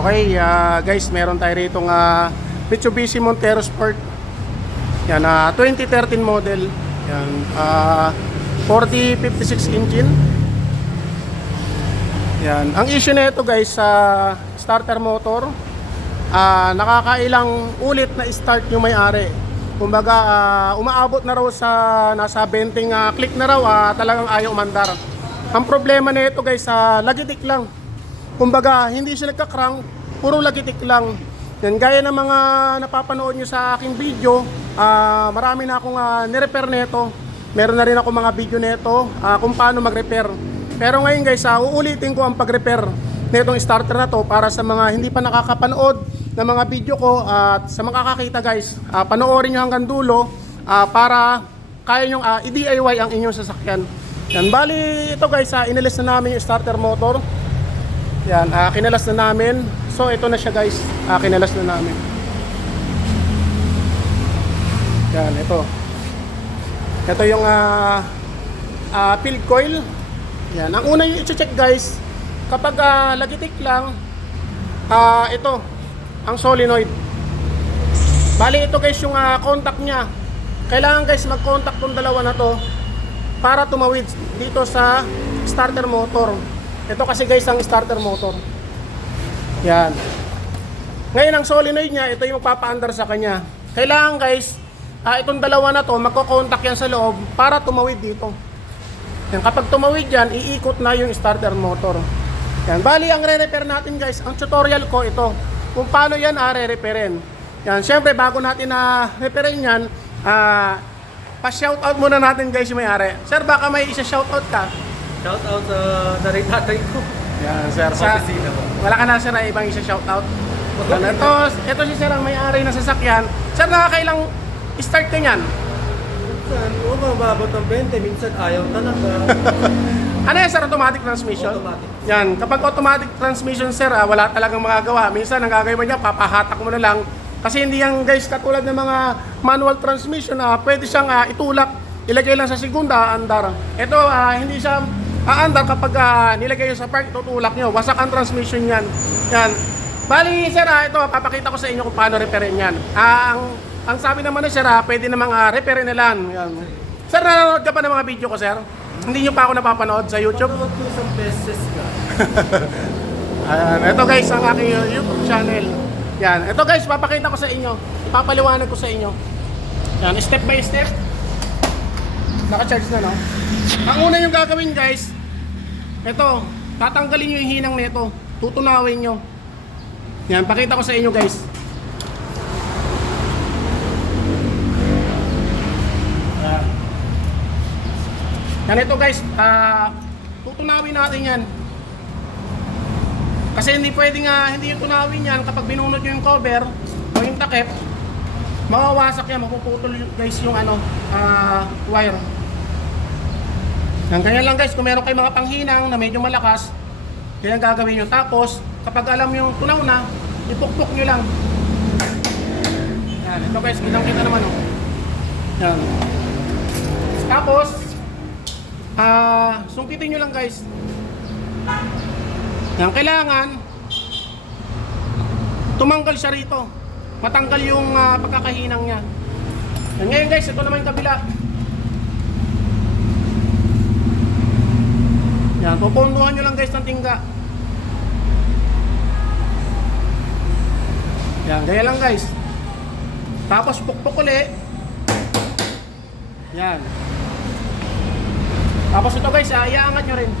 Okay, guys, meron tayo rito Mitsubishi Montero Sport. Yan, 2013 model. Yan, 4056 engine. Yan, ang issue na ito guys sa starter motor, nakakailang ulit na start yung may-ari. Kumbaga, umaabot na raw sa nasa 20 click na raw, talagang ayaw umandar. Ang problema na ito guys, lagitik lang. Kumbaga, hindi siya nagka-crank, puro lagitik lang. Yan, gaya ng mga napapanood nyo sa aking video, marami na akong nirepair nito. Meron na rin ako mga video nito kung paano mag-repair. Pero ngayon guys, uulitin ko ang pag-repair nitong starter na to para sa mga hindi pa nakakapanood ng mga video ko at sa mga kakakita guys, panoorin nyo hanggang dulo para kaya nyo i-DIY ang inyong sasakyan. Yan, bali ito guys, inalis na namin yung starter motor. Yan, kinalas na namin. So ito na siya guys, kinalas na namin. Yan, ito. Ito yung field coil. Yan, ang una yung i-check guys, kapag lagitik lang, ito, ang solenoid. Bali ito guys yung contact nya. Kailangan guys mag-contact tong dalawa na to para tumawid dito sa starter motor. Ito kasi guys ang starter motor. Yan. Ngayon ang solenoid nya, ito yung magpapaandar sa kanya. Kailangan guys, itong dalawa na to, magko-contact yan sa loob para tumawid dito. Yan, kapag tumawid yan, iikot na yung starter motor. Yan, bali ang re-repair natin guys, ang tutorial ko ito, kung paano yan re-repairin. Yan, syempre bago natin repairin yan, pa-shoutout muna natin guys yung may-ari. Sir, baka may isa-shoutout ka? Shoutout sa rin tatay ko. Yan, sir. Wala ka na sir na ibang isa-shoutout? Ito si sir ang may-ari ng sasakyan. Sir, nakakailang start ka niyan? Minsan, mababot ng 20, minsan ayaw talaga. Ano yan sir, automatic transmission? Automatic. Yan, kapag automatic transmission sir, wala talagang magagawa. Minsan, ang gagawin mo niya, papahatak mo na lang. Kasi hindi yan guys, katulad ng mga manual transmission, pwede siyang itulak, ilagay lang sa segunda, andar. Ito, hindi siya aandar kapag nilagay sa park, tutulak nyo. Wasak ang transmission yan. Yan. Bali sir, ito, papakita ko sa inyo kung paano repairin yan. Ang sabi naman na sir, pwede namang repairin nila. Yan. Sir, nanonood ka pa ng mga video ko sir? Hindi nyo pa ako napapanood sa YouTube? Nanonood ko isang beses ka. Ayan, ito guys ang aking YouTube channel. Yan, ito guys, papakita ko sa inyo. Ipapaliwanag ko sa inyo. Yan, step by step. Naka-charge na, no? Ang una yung gagawin guys, ito, tatanggalin nyo yung hinang nito. Tutunawin nyo. Yan, pakita ko sa inyo guys. Yan ito guys, tutunawin natin yan. Kasi hindi pwedeng hindi yung tunawin yan kapag binunod nyo yung cover o yung takip, mawawasak yan, mapuputol guys yung wire. Yan, ganyan lang guys, kung meron kayong mga panghinang na medyo malakas, ganyan gagawin nyo. Tapos, kapag alam yung tunaw na, ipukpok nyo lang. Yan, ito guys, kitang-kita naman oh. Yan. Tapos, sungkitin nyo lang guys. Yan, kailangan tumanggal siya rito. Matanggal yung pagkakahinang niya. Yan, ngayon guys, ito naman yung kabila. Yan, pupunduhan nyo lang guys ng tingga. Yan, gaya lang guys. Tapos pukpok ulit. Yan. Tapos ito guys, iaangat nyo rin.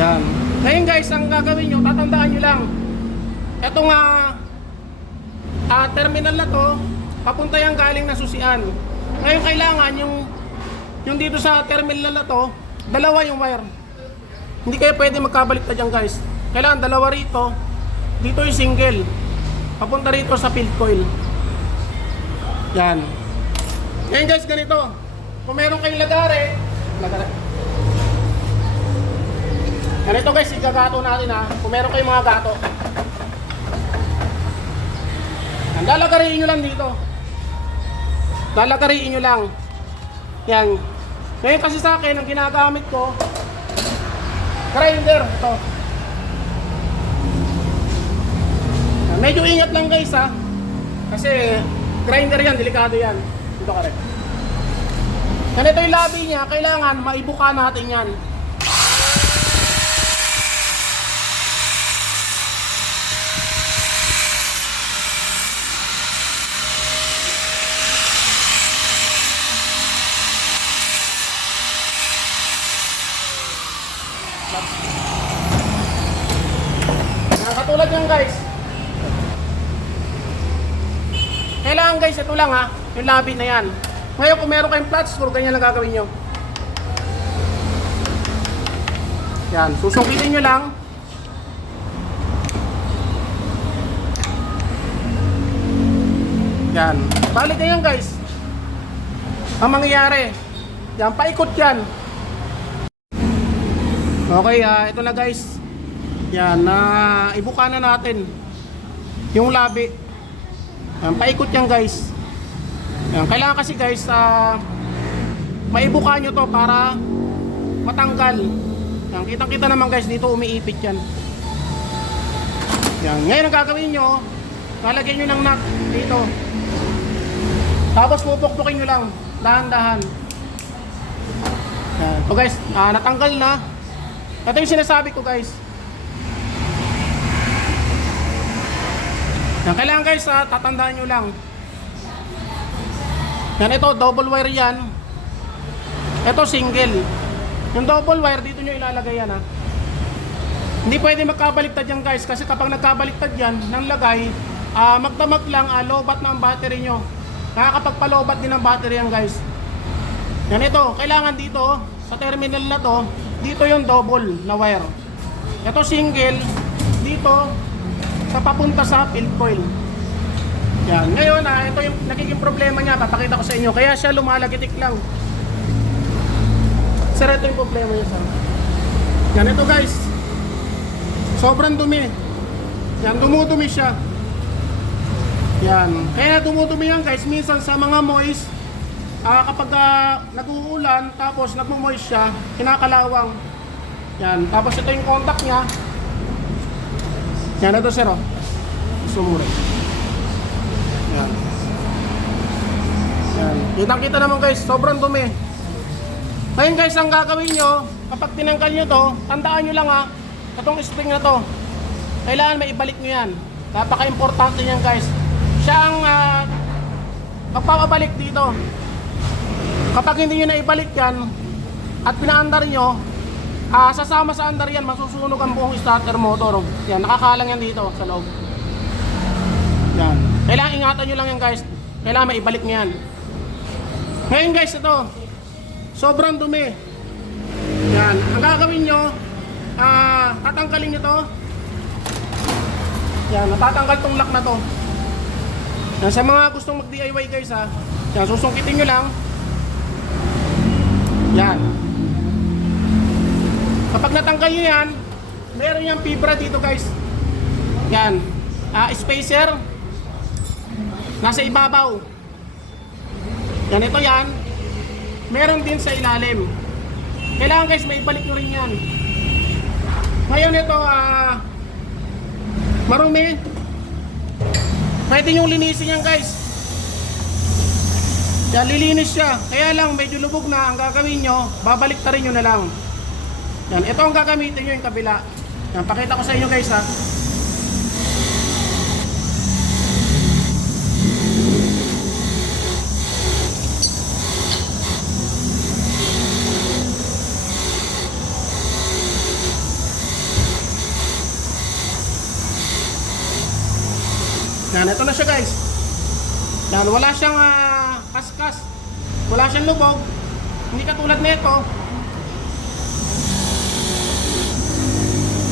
Yan. Ngayon guys, ang gagawin nyo, tatandaan nyo lang. Itong terminal na to, papunta yung galing na susian. Ngayon kailangan yung dito sa terminal na to, dalawa yung wire. Hindi kayo pwede magkabaliktad dyan guys. Kailangan dalawa rito, dito yung single. Papunta rito sa field coil. Yan. Ngayon guys, ganito. Kung meron kayong lagare. Ganito guys, igagato natin kung meron kayong mga gato. Yan, lalagariin nyo lang dito. Lalagariin nyo lang. Yan. Ngayon kasi sa akin, ang ginagamit ko, Grinder, ito. Medyo ingat lang guys ha. Kasi grinder yan, delikado yan. Dito ka rin. Ganito yung labi niya, kailangan maibuka natin yan. Katulad yan guys. Kailangan guys, ito lang ha, yung labi na yan. Ngayon kung meron kayong flat screw, ganyan lang gagawin nyo. Yan, susungkitin nyo lang. Yan, balik na yan guys. Ang mangyayari, yan, paikot yan. Okay, ito na guys. Yan, ibuka na natin yung labi. Yan, paikot yan guys. Yan, kailangan kasi guys, maibuka nyo to para matanggal. Yan, kitang-kita naman guys, dito umiipit yan. Yan, ngayon ang gagawin nyo, lalagyan nyo ng nut dito. Tapos pupukpukin nyo lang, dahan-dahan. Yan, so guys, natanggal na. Ito yung sinasabi ko guys. Yan, kailangan guys, tatandaan nyo lang. Yan, ito double wire yan. Ito single. Yung double wire, dito nyo ilalagay yan ha. Hindi pwede magkabaliktad yan guys. Kasi kapag nagkabaliktad yan, ng lagay, magdamag lang, lobat na ang battery nyo. Nakakapagpalobat din ang battery yan guys. Yan, ito, kailangan dito, sa terminal na to, dito yung double na wire. Ito single, dito, sa papunta sa field coil. Yan. Ngayon, ito yung nagiging problema niya. Papakita ko sa inyo. Kaya siya lumalagitik lang. Sir, ito yung problema niya sa. Yan, ito guys. Sobrang dumi. Yan, dumudumi siya. Yan. Kaya dumudumi yan guys. Minsan sa mga moist, kapag nag-uulan, tapos nagmo-moist siya, kinakalawang. Yan. Tapos ito yung contact niya. Yan, ito sir, oh. Sumura. Yan. Yan. Kitang-kita naman guys, sobrang dumi. Ngayon guys, ang gagawin nyo, kapag tinanggal nyo to, tandaan nyo lang ha, itong spring na to, kailangan may ibalik nyo yan. Napaka-importante yan guys. Siya ang magpapabalik dito. Kapag hindi nyo na ibalik yan, at pinaandar nyo, sasama sa andar yan, masusunog ang buong starter motor. Yan, nakakalang yan dito sa loob. Yan. Kailangan ingatan nyo lang yan guys. Kailangan maibalik nyo yan. Ngayon guys, ito. Sobrang dumi. Yan. Ang gagawin nyo, tatanggalin nyo to. Yan, natatanggal tong lock na to. Yan, sa mga gustong mag-DIY guys ha. Yan, susungkitin nyo lang. Yan. Kapag natanggal nyo yan, meron yung fibra dito guys. Yan. Spacer. Nasa ibabaw. Yan, ito yan. Meron din sa ilalim. Kailangan guys, may ibalik nyo rin yan. Ngayon ito, marumi. Pwede nyo linisin yan guys. Yan, lilinis siya. Kaya lang, medyo lubog na. Ang gagawin nyo, babalik ta rin nyo na lang. Yan, ito ang gagamitin nyo yung kabila. Yan, pakita ko sa inyo guys ha. Yan, ito na siya guys. Yan, wala siyang kaskas. Wala siyang lubog. Hindi katulad nito.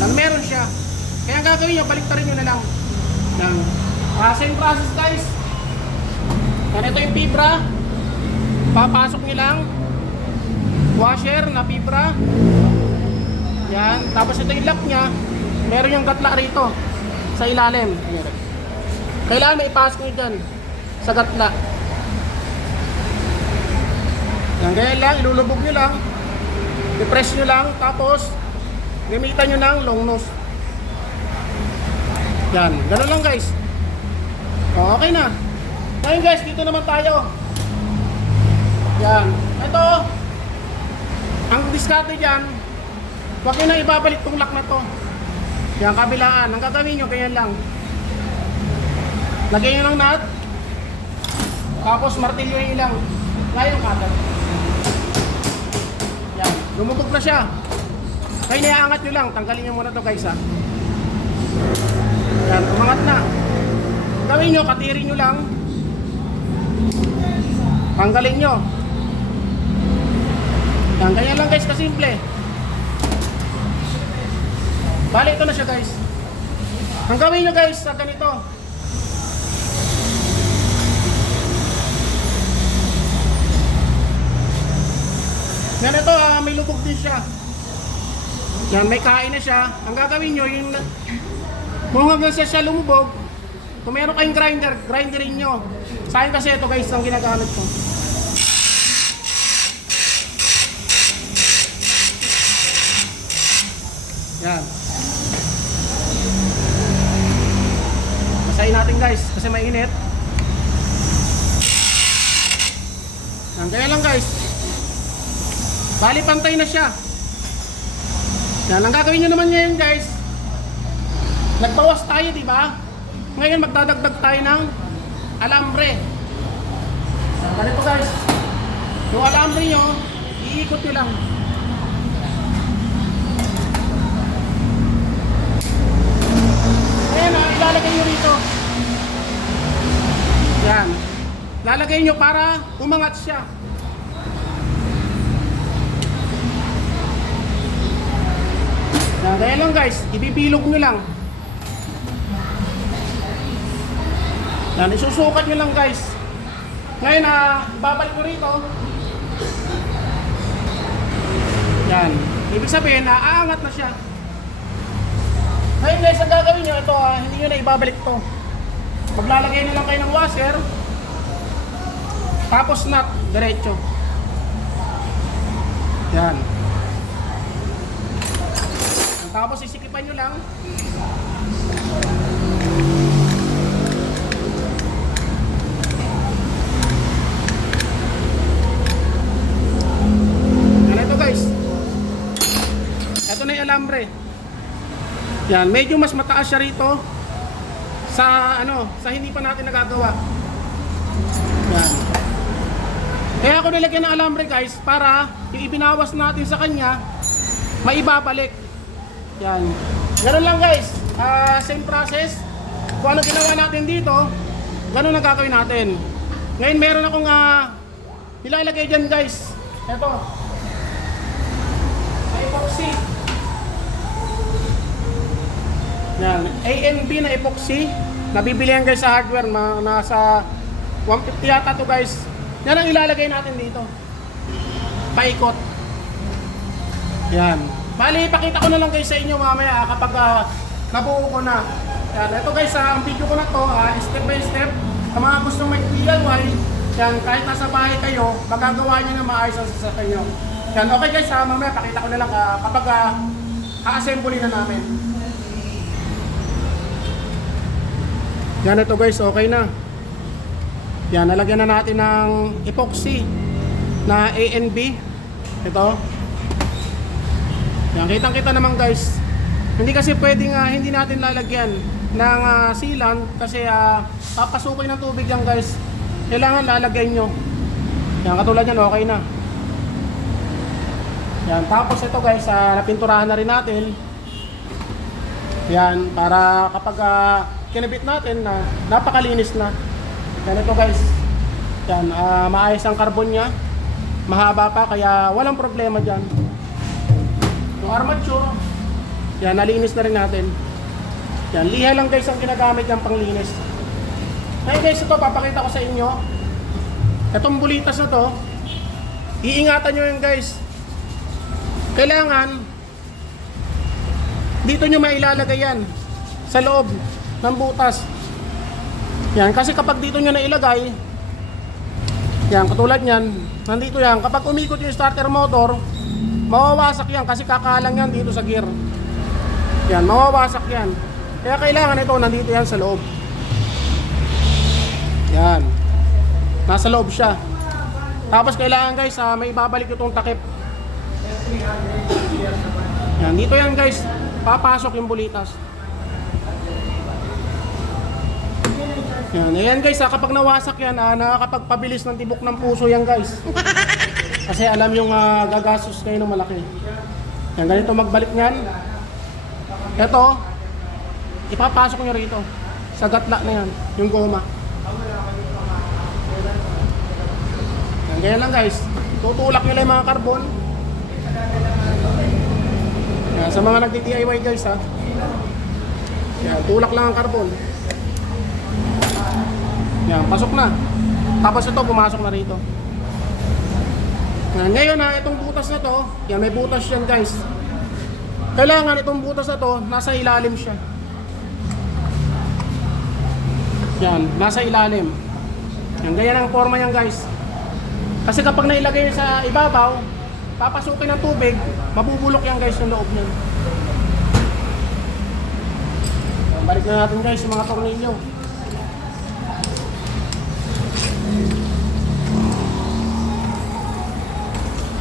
Yan, meron siya. Kaya ang gagawin nyo, baliktarin nyo na lang. Yan. Same process guys. Yan, ito yung fibra. Papasok nyo lang. Washer na fibra. Yan. Tapos ito yung lock nya. Meron yung gatla rito. Sa ilalim. Kailangan may ipasok nyo dyan. Sa gatla. Yan, ganyan lang. Ilulubog nyo lang. I-press nyo lang. Tapos gamitan nyo ng long nose. Yan, gano'n lang guys. O, okay na. Ngayon guys, dito naman tayo. Yan, ito. Ang diskarte dyan, huwag nyo na ibabalik tong lock na to. Yan, kabilaan. Ang gagawin nyo, ganyan lang. Lagyan nyo ng nut. Tapos martilyo nyo lang. Ngayon kagat. Yan, lumubog na siya. Kaya niaangat nyo lang. Tanggalin nyo muna to guys ha. Yan, umangat na. Gawin nyo, katirin nyo lang. Tanggalin nyo. Yan, ganyan lang guys, kasimple. Bale, ito na siya guys. Ang gawin nyo guys, sa ganito. Yan ito, may lubog din siya. Yan, may kain na siya. Ang gagawin nyo, yung kung hanggang siya lumubog, kung meron kayong grinder, grinderin nyo. Sa akin kasi ito guys, ang ginagamit ko. Yan. Masahin natin guys, kasi mainit. Yan, kaya lang guys. Bali, pantay na siya. Yan, ang gagawin nyo naman ngayon guys, nagbawas tayo, di ba? Ngayon magdadagdag tayo ng alambre. Ganito guys. Yung alambre nyo, iikot nyo lang. Ayan na, ilalagay nyo rito. Yan. Lalagay nyo para umangat siya. Yan, kaya lang guys, ibibilog nyo lang. Yan, isusukat nyo lang guys. Ngayon babalik ko rito. Yan, ibig sabihin na aangat na siya. Ngayon guys, ang gagawin nyo ito, hindi nyo na ibabalik to. Maglalagay na lang kayo ng washer. Tapos nut, diretso. Yan. Tapos sisikipan nyo lang. Ganito guys. Ito na yung alambre. Yan, medyo mas mataas siya rito sa sa hindi pa natin nagagawa. Yan. Kaya ako nilagyan ng alambre guys para yung ibinawas natin sa kanya maibabalik. Yan. Ganun lang guys. Same process. Kung ano ginawa natin dito, ganun ang gagawin natin. Ngayon meron akong nilalagay dyan guys. Ito. Epoxy. Yan. ANB na epoxy. Nabibili yan guys sa hardware. Nasa 150 yata to guys. Yan ang ilalagay natin dito. Paikot. Yan. Bali, ipakita ko na lang guys sa inyo mamaya kapag nabuo ko na. Yan, ito guys, ang video ko na to, step by step. Sa mga gustong mag-DIY, yan, kahit nasa bahay kayo, magagawa nyo na maayos ang sasakyan nyo. Yan, okay guys, mamaya pakita ko na lang kapag a-assembly na namin. Yan, ito guys, okay na. Yan, nalagyan na natin ng epoxy na ANB. Ito. Yan, kitang-kita naman guys. Hindi kasi pwedeng hindi natin lalagyan ng sealant kasi papasukin ng tubig yan guys. Kailangan lalagyan nyo. Yan, katulad yan, okay na. Yan, tapos ito guys, napinturahan na rin natin. Yan, para kapag kinabit natin na napakalinis na. Yan, ito guys. Yan, maayos ang carbon nya. Mahaba pa, kaya walang problema dyan. Yung armature, yan, nalinis na rin natin. Yan, liha lang guys ang ginagamit ng panglinis. Ngayon guys, ito papakita ko sa inyo. Itong bulitas na to, iingatan nyo yan guys. Kailangan dito nyo mailalagay yan sa loob ng butas. Yan, kasi kapag dito nyo nailagay, yan, katulad yan, nandito yan, kapag umikot yung starter motor, mawawasak yan kasi kakalang yan dito sa gear. Yan, mawawasak yan. Kaya kailangan ito, nandito yan sa loob. Yan. Nasa loob siya. Tapos kailangan guys, may ibabalik itong takip. Yan, dito yan guys, papasok yung bulitas. Yan, ayan guys, kapag nawasak yan, nakakapagpabilis ng tibok ng puso yan guys. Kasi alam yung gagastos kayo ng malaki. Yan, ganito magbalik niyan. Ito, ipapasok nyo rito. Sa gatla na yan, yung goma. Yan, ganyan lang guys. Tutulak nyo lang yung mga carbon. Yan, sa mga nagdi-DIY guys ha. Yan, tulak lang ang carbon. Yan, pasok na. Tapos ito, pumasok na rito. Yan, ngayon itong butas na to, yan, may butas yan guys. Kailangan itong butas na to, nasa ilalim siya. Yan, nasa ilalim. Yan, ganyan ang forma yan guys. Kasi kapag nailagay sa ibabaw, papasukin ng tubig, mabubulok yan guys yung loob niyan. Yan, balik na natin guys yung mga tornilyo.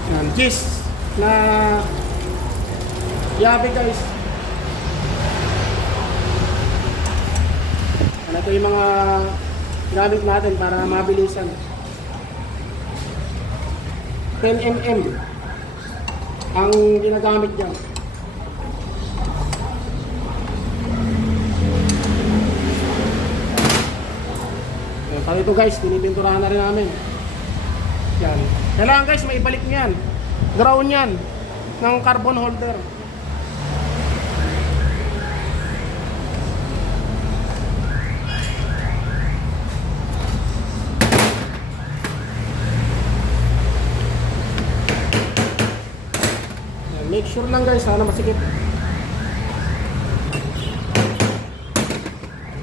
Yan, gis na yabe guys. Yan, ito yung mga gamit natin para mabilisan. 10mm ang ginagamit dyan. Yan, para ito guys, pinipinturahan na rin namin. Yan. Kailangan guys, maibalik nyo yan. Ground yan ng carbon holder. Yan. Make sure lang guys, sana masikip.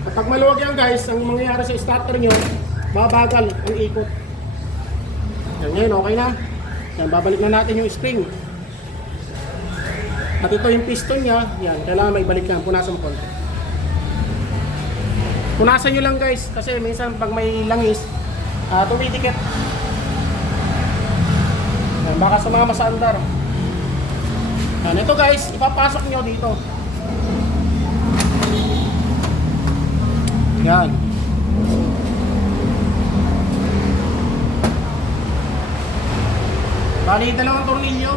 Kapag maluwag yan guys, ang mangyayari sa starter nyo, babagal ang ikot. Yan, ngayon okay na. Yan, babalik na natin yung spring. At ito yung piston nya. Yan, kailangan may balik yan. Punasan mo konti. Punasan nyo lang guys. Kasi minsan pag may langis, tumidikit. Yan, baka sumama sa andar. Yan, ito guys, ipapasok nyo dito. Yan. Bali, dalawang tornilyo.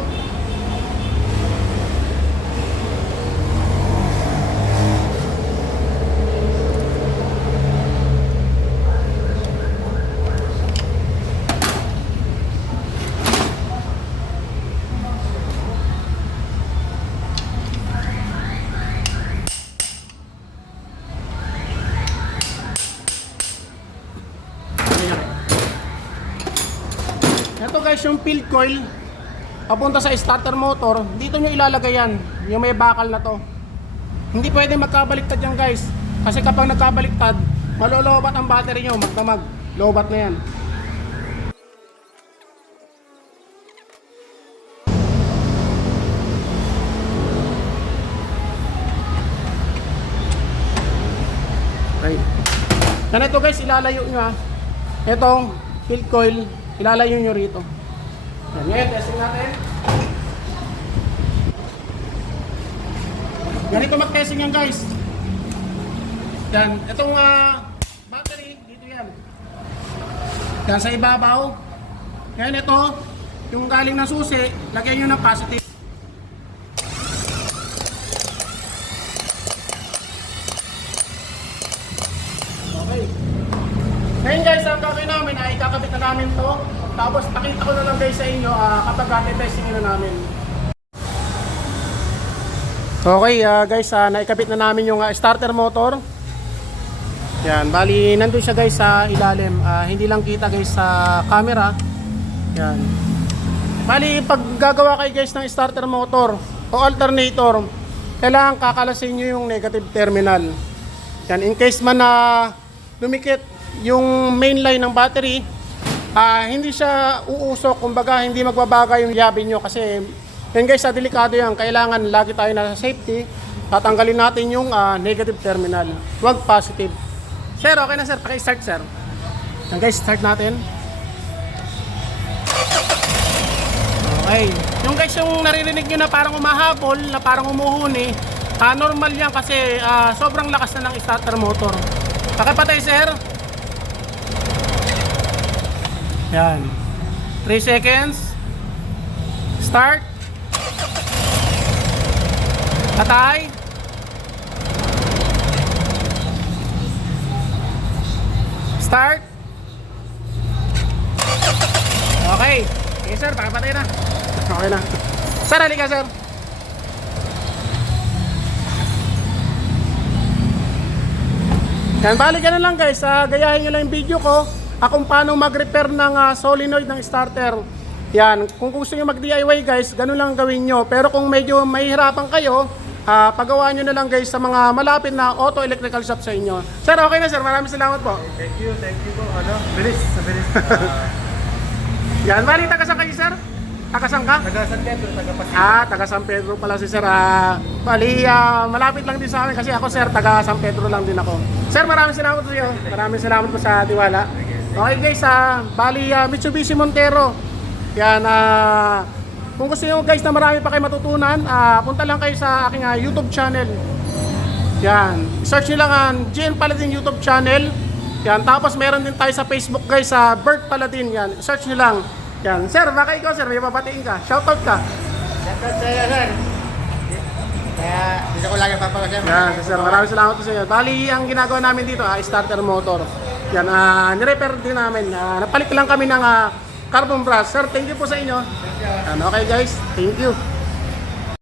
Ito guys, yung field coil papunta sa starter motor, dito nyo ilalagay yan, yung may bakal na to. Hindi pwede magkabaliktad yan guys, kasi kapag nagkabaliktad, malolobat ang battery nyo, magdamag, lobat na yan. Okay. Ganito guys, ilalayo nyo ha. Itong field coil, ilalayo nyo rito. Yan, ngayon, testing natin. Ganito mag-testing yan guys. Yan, itong battery, dito yan. Yan, sa ibabaw. Ngayon ito, yung galing ng susi, lagyan nyo ng positive. Okay. Ngayon guys, ang gagawin namin ay kakabit na namin to. Tapos pakita ko na lang guys sa inyo kapag testing na namin. Okay guys, naikabit na namin yung starter motor. Yan, bali nandun siya guys sa ilalim. Hindi lang kita guys sa camera. Yan. Bali pag gagawa kayo guys ng starter motor o alternator, kailangan kakalasin nyo yung negative terminal. Yan, in case man na lumikit yung main line ng battery, hindi siya uusok, kumbaga hindi magbabaga yung yabe nyo kasi yan guys, delikado yan. Kailangan lagi tayo nasa safety tatanggalin natin yung negative terminal. Huwag positive. Sir, okay na sir. Paki-start sir. Yan guys, start natin. Okay. Yung guys, yung naririnig nyo na parang umahabol, na parang umuhuni, normal yan kasi sobrang lakas na ng starter motor. Pakipatay sir. Yan. 3 seconds. Start. Patay. Start. Okay. Okay sir, pakipatay na. Okay na. Sir, halika sir. Yan, bali ganun lang guys. Gayahin nyo lang yung video ko kung paano mag-repair ng solenoid ng starter. Yan, kung gusto nyo mag-DIY guys, ganun lang gawin nyo. Pero kung medyo mahihirapan kayo, pagawa nyo na lang guys sa mga malapit na auto electrical shop sa inyo. Sir, okay na sir. Maraming salamat po. Thank you po. Bilis. Yan, bali taga-saan kayo sir? Taga-saan ka? Taga San Pedro, taga Pasig. Taga San Pedro pala si sir. Bali, malapit lang din sa amin kasi ako sir, taga San Pedro lang din ako. Sir, maraming salamat sa iyo. Maraming salamat po sa tiwala. Okay guys, bali Mitsubishi Montero. Yan, kung gusto niyo guys na marami pa kayo matutunan, punta lang kayo sa aking YouTube channel. Yan, search niyo lang ang GN Paladin YouTube channel. Yan, tapos meron din tayo sa Facebook guys, sa Bert Paladin. Yan, search niyo lang. Yan, sir, baka ikaw sir, may papatiin ka. Shoutout ka. Shoutout sa iyo, sir. Kaya dito ko lagi papakasya. Yan, sir, maraming salamat po sa iyo. Bali, ang ginagawa namin dito, starter motor. Yan, nirepair din namin. Napalit lang kami ng carbon brush. Sir, thank you po sa inyo. Yan, okay guys, thank you.